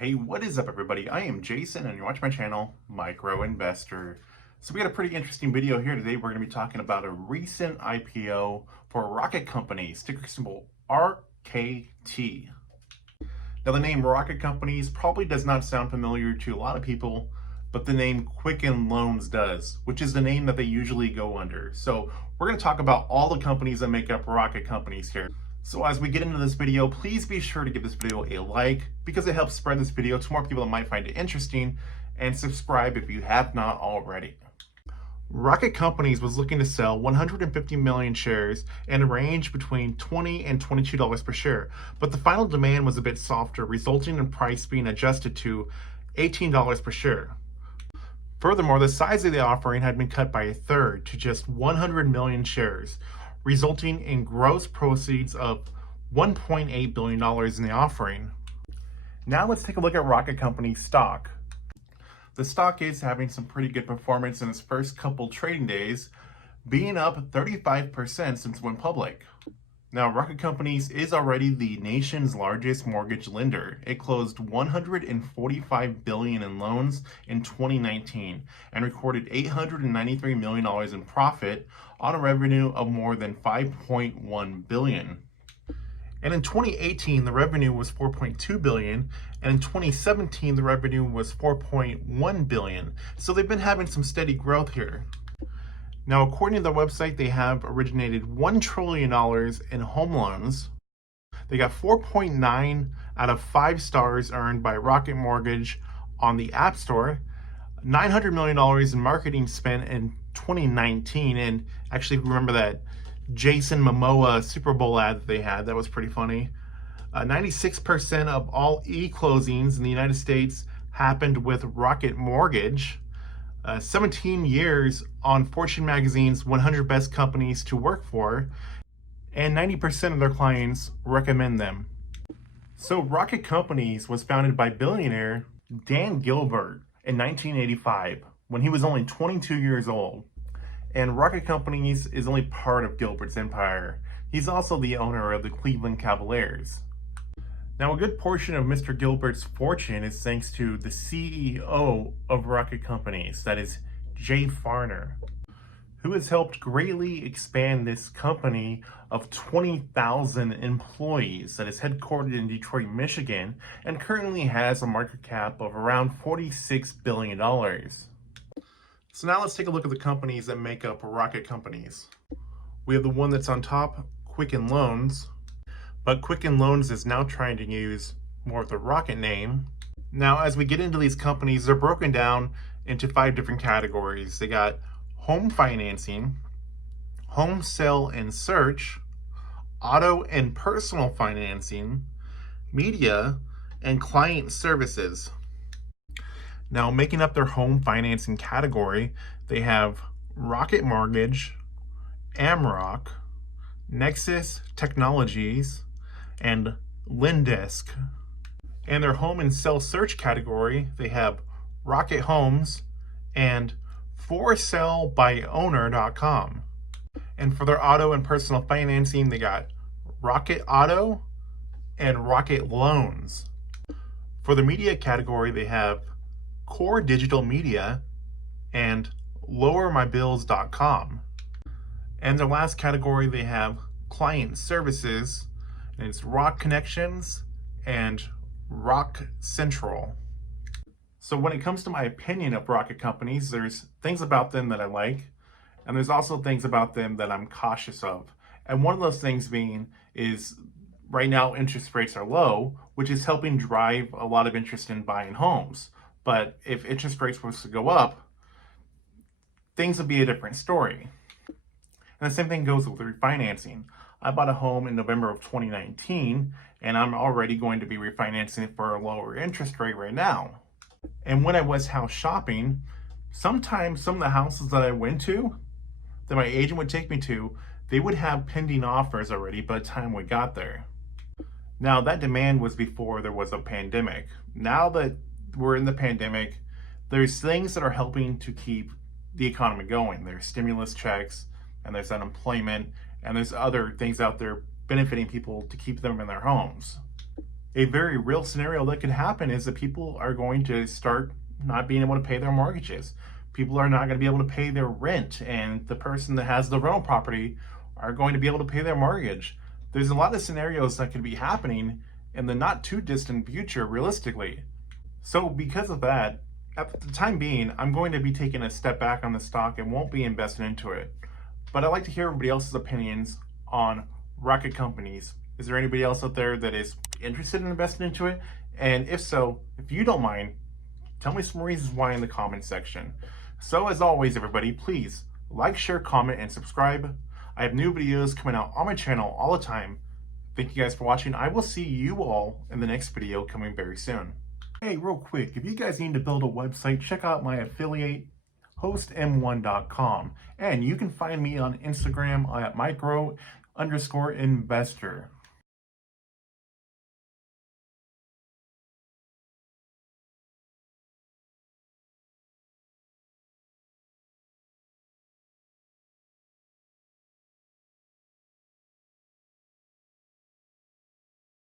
Hey, what is up everybody? I am Jason and you're watching my channel, Micro Investor. So we got a pretty interesting video here today. We're going to be talking about a recent IPO for a rocket company, ticker symbol RKT. Now the name Rocket Companies probably does not sound familiar to a lot of people, but the name Quicken Loans does, which is the name that they usually go under. So we're going to talk about all the companies that make up Rocket Companies here. So as we get into this video, please be sure to give this video a like because it helps spread this video to more people that might find it interesting, and subscribe if you have not already. Rocket Companies was looking to sell 150 million shares and a range between $20 and $22 per share, but the final demand was a bit softer, resulting in price being adjusted to $18 per share. Furthermore, the size of the offering had been cut by a third to just 100 million shares, resulting in gross proceeds of $1.8 billion in the offering. Now let's take a look at Rocket Company's stock. The stock is having some pretty good performance in its first couple trading days, being up 35% since it went public. Now, Rocket Companies is already the nation's largest mortgage lender. It closed $145 billion in loans in 2019 and recorded $893 million in profit on a revenue of more than $5.1 billion. And in 2018, the revenue was $4.2 billion, and in 2017, the revenue was $4.1 billion. So they've been having some steady growth here. Now, according to their website, they have originated $1 trillion in home loans. They got 4.9 out of 5 stars earned by Rocket Mortgage on the App Store, $900 million in marketing spent in 2019. And actually, remember that Jason Momoa Super Bowl ad that they had? That was pretty funny. 96% of all e-closings in the United States happened with Rocket Mortgage. 17 years on Fortune Magazine's 100 Best Companies to Work For, and 90% of their clients recommend them. So Rocket Companies was founded by billionaire Dan Gilbert in 1985 when he was only 22 years old. And Rocket Companies is only part of Gilbert's empire. He's also the owner of the Cleveland Cavaliers. Now, a good portion of Mr. Gilbert's fortune is thanks to the CEO of Rocket Companies, that is Jay Farner, who has helped greatly expand this company of 20,000 employees that is headquartered in Detroit, Michigan, and currently has a market cap of around $46 billion. So now let's take a look at the companies that make up Rocket Companies. We have the one that's on top, Quicken Loans, but Quicken Loans is now trying to use more of the Rocket name. Now, as we get into these companies, they're broken down into 5 different categories. They got home financing, home sale and search, auto and personal financing, media, and client services. Now, making up their home financing category, they have Rocket Mortgage, Amrock, Nexus Technologies, and Lendesk. And their home and sell search category, they have Rocket Homes and ForSaleByOwner.com. And for their auto and personal financing, they got Rocket Auto and Rocket Loans. For the media category, they have Core Digital Media and LowerMyBills.com. And their last category, they have client services, and it's Rock Connections and Rock Central. So when it comes to my opinion of Rocket Companies, there's things about them that I like, and there's also things about them that I'm cautious of. And one of those things being is right now interest rates are low, which is helping drive a lot of interest in buying homes. But if interest rates were to go up, things would be a different story. And the same thing goes with refinancing. I bought a home in November of 2019, and I'm already going to be refinancing it for a lower interest rate right now. And when I was house shopping, sometimes some of the houses that I went to, that my agent would take me to, they would have pending offers already by the time we got there. Now, that demand was before there was a pandemic. Now that we're in the pandemic, there's things that are helping to keep the economy going. There's stimulus checks, and there's unemployment, and there's other things out there benefiting people to keep them in their homes. A very real scenario that could happen is that people are going to start not being able to pay their mortgages. People are not going to be able to pay their rent, and the person that has the rental property are going to be able to pay their mortgage. There's a lot of scenarios that could be happening in the not too distant future, realistically. So, because of that, at the time being, I'm going to be taking a step back on the stock and won't be investing into it. But I'd like to hear everybody else's opinions on rocket companies. Is there anybody else out there that is interested in investing into it? And if so, if you don't mind, tell me some reasons why in the comment section. So as always, everybody, please like, share, comment, and subscribe. I have new videos coming out on my channel all the time. Thank you guys for watching. I will see you all in the next video coming very soon. Hey, real quick, if you guys need to build a website, check out my affiliate, hostm1.com. And you can find me on Instagram at micro_investor.